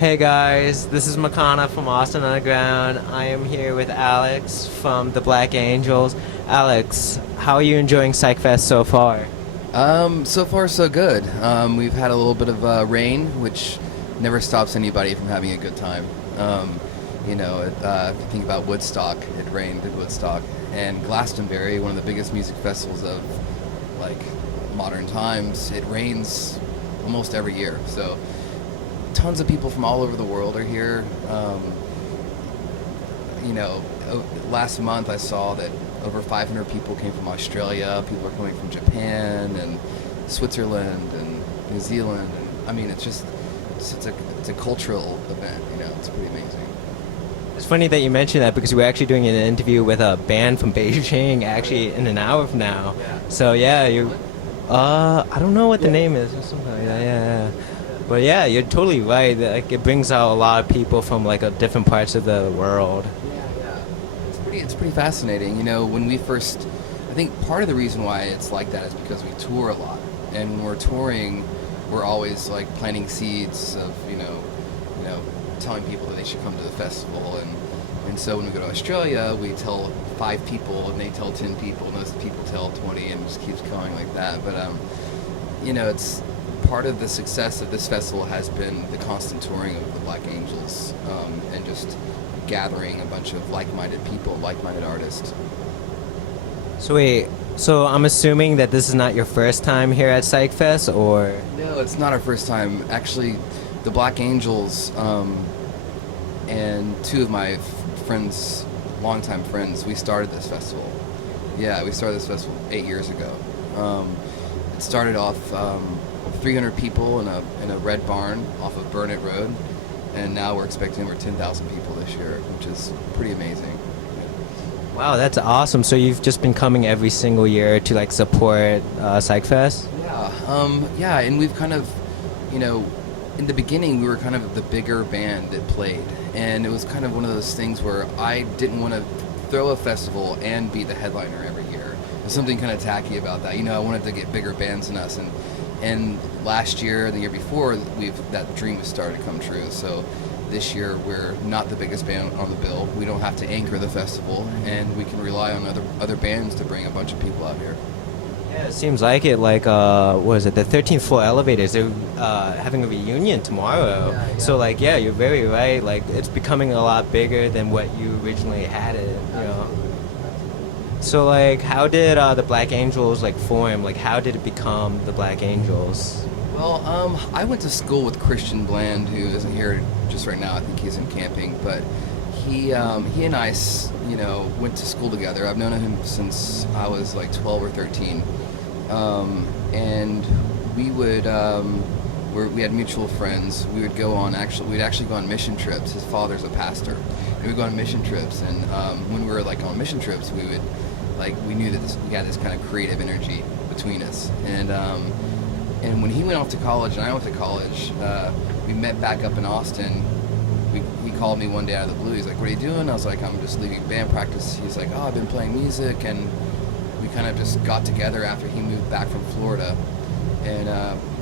Hey guys, this is Makana from Austin Underground. I am here with Alex from the Black Angels. Alex, how are you enjoying Psych Fest so far? So far so good. We've had a little bit of rain, which never stops anybody from having a good time. If you think about Woodstock, it rained at Woodstock, and Glastonbury, one of the biggest music festivals of like modern times, it rains almost every year. So tons of people from all over the world are here. Last month I saw that over 500 people came from Australia. People are coming from Japan and Switzerland and New Zealand. And I mean, it's a cultural event. It's pretty amazing. It's funny that you mentioned that because we're actually doing an interview with a band from Beijing actually in an hour from now. Yeah. So yeah, I don't know what the name is or something like that. Yeah. But yeah, you're totally right. Like it brings out a lot of people from like different parts of the world. Yeah. It's pretty fascinating. When we first, I think part of the reason why it's like that is because we tour a lot, and when we're touring, we're always like planting seeds of telling people that they should come to the festival, and so when we go to Australia, we tell 5 people, and they tell 10 people, and those people tell 20, and it just keeps going like that. But it's part of the success of this festival has been the constant touring of the Black Angels, and just gathering a bunch of like-minded people, like-minded artists. So wait, so I'm assuming that this is not your first time here at Psych Fest, or? No, it's not our first time. Actually, the Black Angels and 2 of my friends, longtime friends, we started this festival. Yeah, we started this festival 8 years ago. It started off 300 people in a red barn off of Burnett Road, and now we're expecting over 10,000 people this year, which is pretty amazing. Wow, that's awesome. So you've just been coming every single year to like support Psych Fest? Yeah, and we've kind of, in the beginning we were kind of the bigger band that played, and it was kind of one of those things where I didn't want to throw a festival and be the headliner every year. There's something kind of tacky about that. I wanted to get bigger bands than us, and last year, the year before, that dream has started to come true. So this year we're not the biggest band on the bill. We don't have to anchor the festival, and we can rely on other bands to bring a bunch of people out here. Yeah, it seems like it. Like, what is it? The 13th floor elevators. They're having a reunion tomorrow. Yeah. So, like, yeah, you're very right. Like, it's becoming a lot bigger than what you originally had it. So, like, how did the Black Angels like form? Like, how did it become the Black Angels? Well, I went to school with Christian Bland, who isn't here just right now. I think he's in camping, but he and I, went to school together. I've known him since I was like 12 or 13, and we would we had mutual friends. We'd actually go on mission trips. His father's a pastor, and we'd go on mission trips. And when we were like on mission trips, we knew that we had this kind of creative energy between us, and when he went off to college and I went to college, we met back up in Austin. He called me one day out of the blue. He's like, "What are you doing?" I was like, "I'm just leaving band practice." He's like, "Oh, I've been playing music," and we kind of just got together after he moved back from Florida, and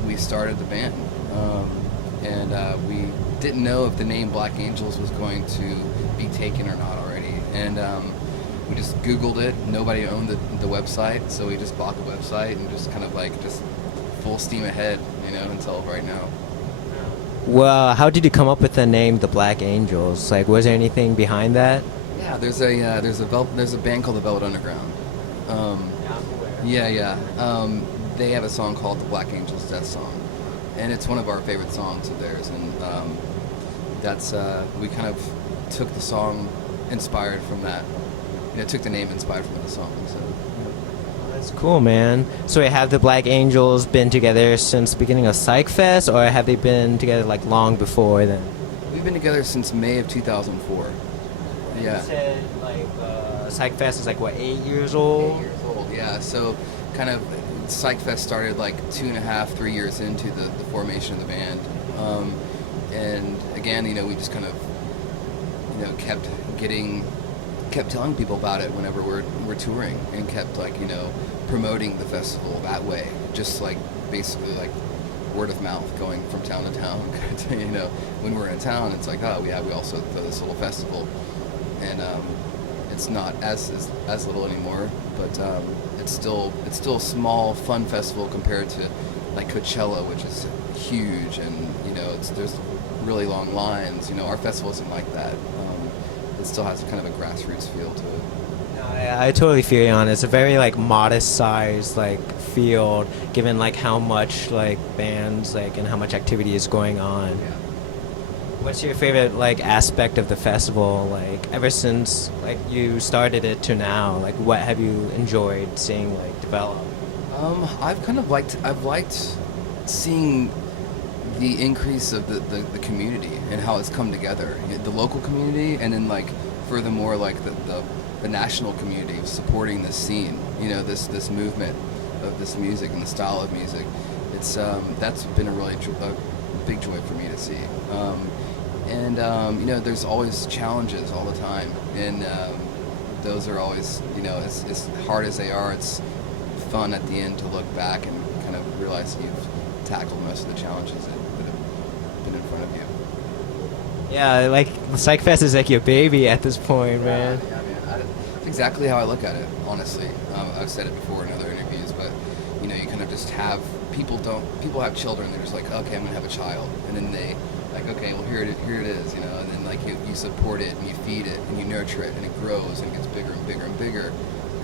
we started the band. We didn't know if the name Black Angels was going to be taken or not already, and we just Googled it. Nobody owned the website, so we just bought the website and just kind of just full steam ahead, until right now. Well, how did you come up with the name the Black Angels? Like, was there anything behind that? Yeah, there's a band called the Velvet Underground. They have a song called the Black Angels Death Song, and it's one of our favorite songs of theirs. And we kind of took the song inspired from that. Took the name inspired from the song. So. That's cool, man. So have the Black Angels been together since the beginning of Psych Fest, or have they been together like long before then? We've been together since May of 2004. Yeah. You said Psych Fest is like what, 8 years old? 8 years old, yeah. So kind of Psych Fest started like 2.5, 3 years into the formation of the band. And again, we just kind of, kept telling people about it whenever we're touring, and kept promoting the festival that way, just basically word of mouth going from town to town. You know, when we're in a town, it's like, oh yeah, we also throw this little festival, and it's not as little anymore, but it's still a small fun festival compared to like Coachella, which is huge, and you know there's really long lines. You know, our festival isn't like that. It still has kind of a grassroots feel to it. No, I totally feel you on it. It's a very like modest size like field, given like how much like bands like and how much activity is going on. Yeah. What's your favorite like aspect of the festival? Like ever since like you started it to now, like what have you enjoyed seeing like develop? I've liked seeing the increase of the community and how it's come together, the local community, and then like furthermore like the national community of supporting this scene, you know, this movement of this music and the style of music. It's that's been a really a big joy for me to see. You know, there's always challenges all the time, and those are always, you know, as hard as they are, it's fun at the end to look back and kind of realize that you've tackled most of the challenges that have been in front of you. Yeah, like Psych Fest is like your baby at this point, man. Yeah, man. That's exactly how I look at it, honestly. I've said it before in other interviews, but you know, you kind of just have people have children. They're just like, okay, I'm gonna have a child, and then they like, okay, well here it is, you know, and then like you support it and you feed it and you nurture it and it grows and it gets bigger and bigger and bigger.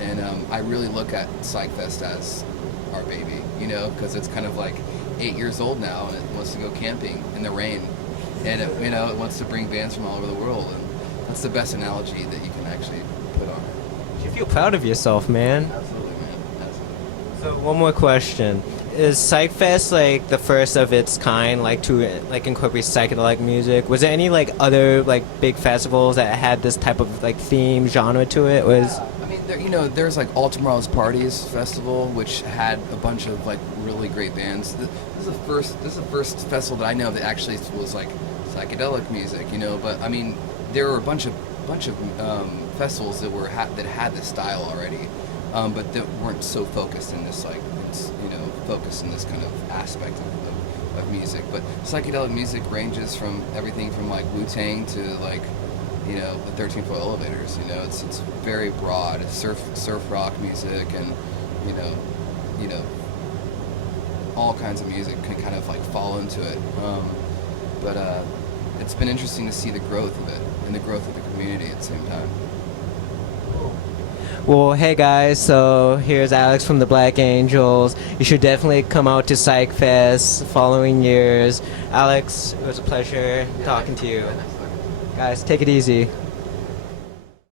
And I really look at Psych Fest as our baby, you know, because it's kind of like 8 years old now and it wants to go camping in the rain, and it, you know, it wants to bring bands from all over the world, and that's the best analogy that you can actually put on it. You should feel proud of yourself, man. Absolutely, man. Absolutely. So one more question. Is Psych Fest like the first of its kind, like to like incorporate psychedelic music? Was there any like other like big festivals that had this type of like theme genre to it? Was I mean, you know, there's like All Tomorrow's Parties Festival, which had a bunch of like really great bands. This is the first festival that I know that actually was like psychedelic music, you know. But I mean, there were a bunch of festivals that had this style already, but that weren't so focused in this like, you know, focused in this kind of aspect of music. But psychedelic music ranges from everything from like Wu-Tang to like, you know, the 13-Foot Elevators. You know, it's very broad. It's surf rock music, and you know, all kinds of music can kind of like fall into it. But it's been interesting to see the growth of it and the growth of the community at the same time. well, hey guys, so here's Alex from the Black Angels. You should definitely come out to Psych Fest following years. Alex, it was a pleasure talking to you. Guys, take it easy.